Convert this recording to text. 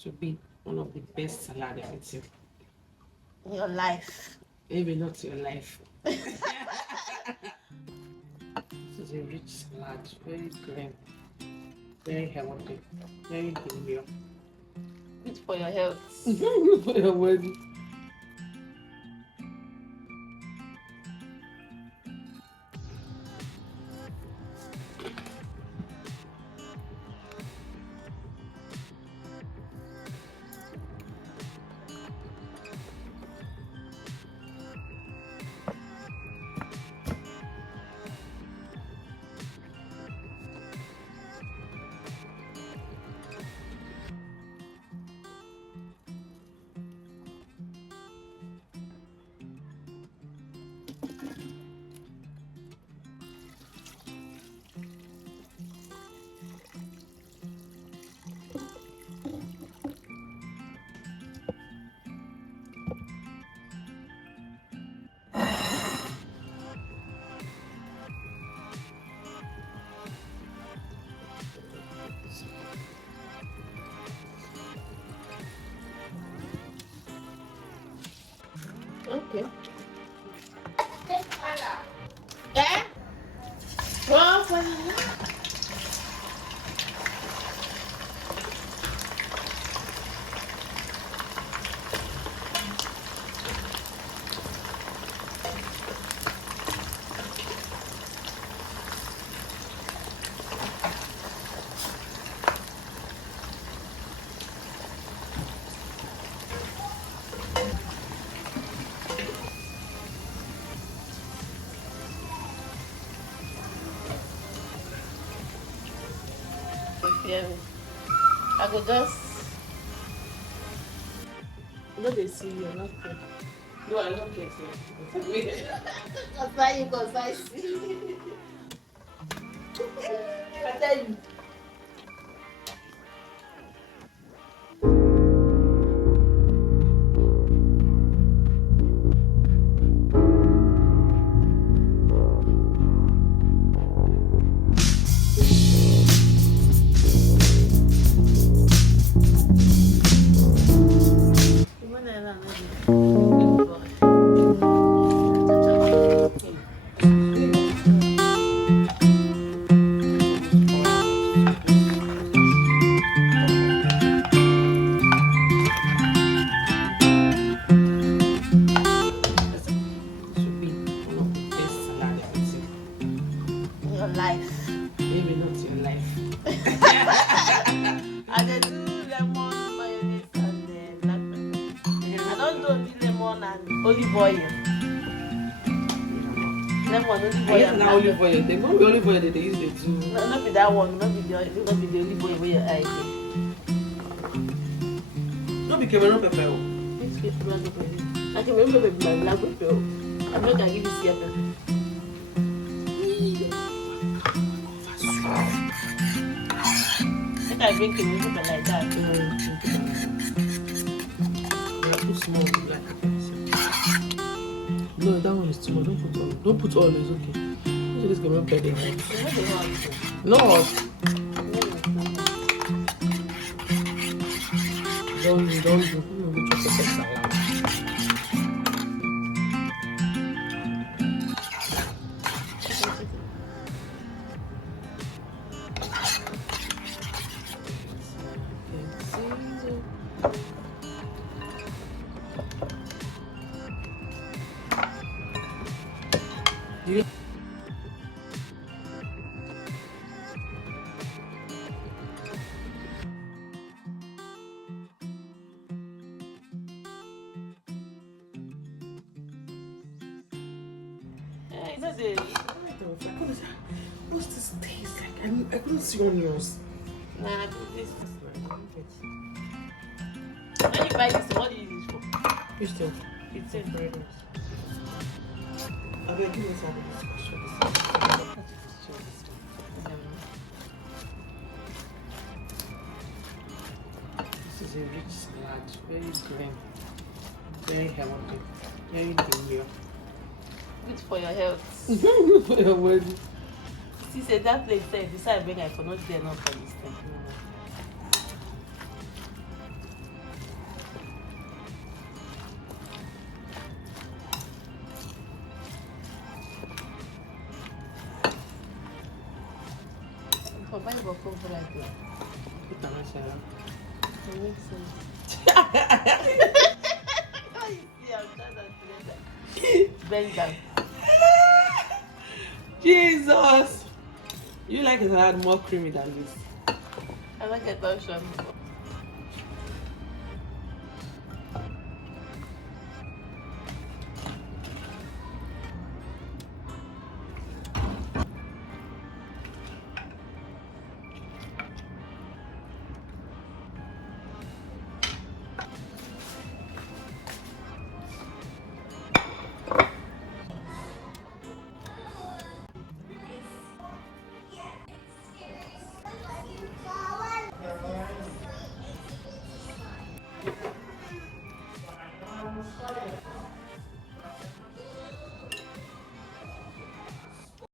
should be one of the best salad I've eaten. In your life. Maybe not your life. This is a rich salad, very green, very healthy, very good. Good for your health. Good for your body. Okay. Eh? Well, I could just. No, they see you're not good. No, I don't get you. That's why you go spicy. I tell you. Should be one of the best salad I've eaten. In your life. Maybe not your life. And they do lemon, mayonnaise, and black pepper. I don't do only lemon and olive oil. Lemon, olive oil, Yes, and now black olive pepper. oil. They go olive oil that they use the two. No, not be that one, not be the olive oil where your eye dey. No be Cameroon pepper. Oh. Which get black pepper? I can remember my black pepper. I'm not gonna give you sea pepper. Make I bring Cameroon pepper like that. They are too small to be like pepper. No, that one is too much. Don't put all. Don't put all. It's okay. So this Cameroon pepper. You know the one. No. Don't do. No, we just pepper salad. You know the. What's this taste like? I couldn't see onions. Nah, this. When you buy this, what do you use it for? Which stuff? It's in bread. I mean, give me some of this is a rich salad, very green, very healthy, very good. Good for your health. Good for your body. See, say that place there, decide bring I for not there not for this time. Why you go cover like that? Put on myself. It makes sense. Oh, you see, I'm trying to do that. Bend down. Jesus! You like a salad more creamy than this. I like a version before.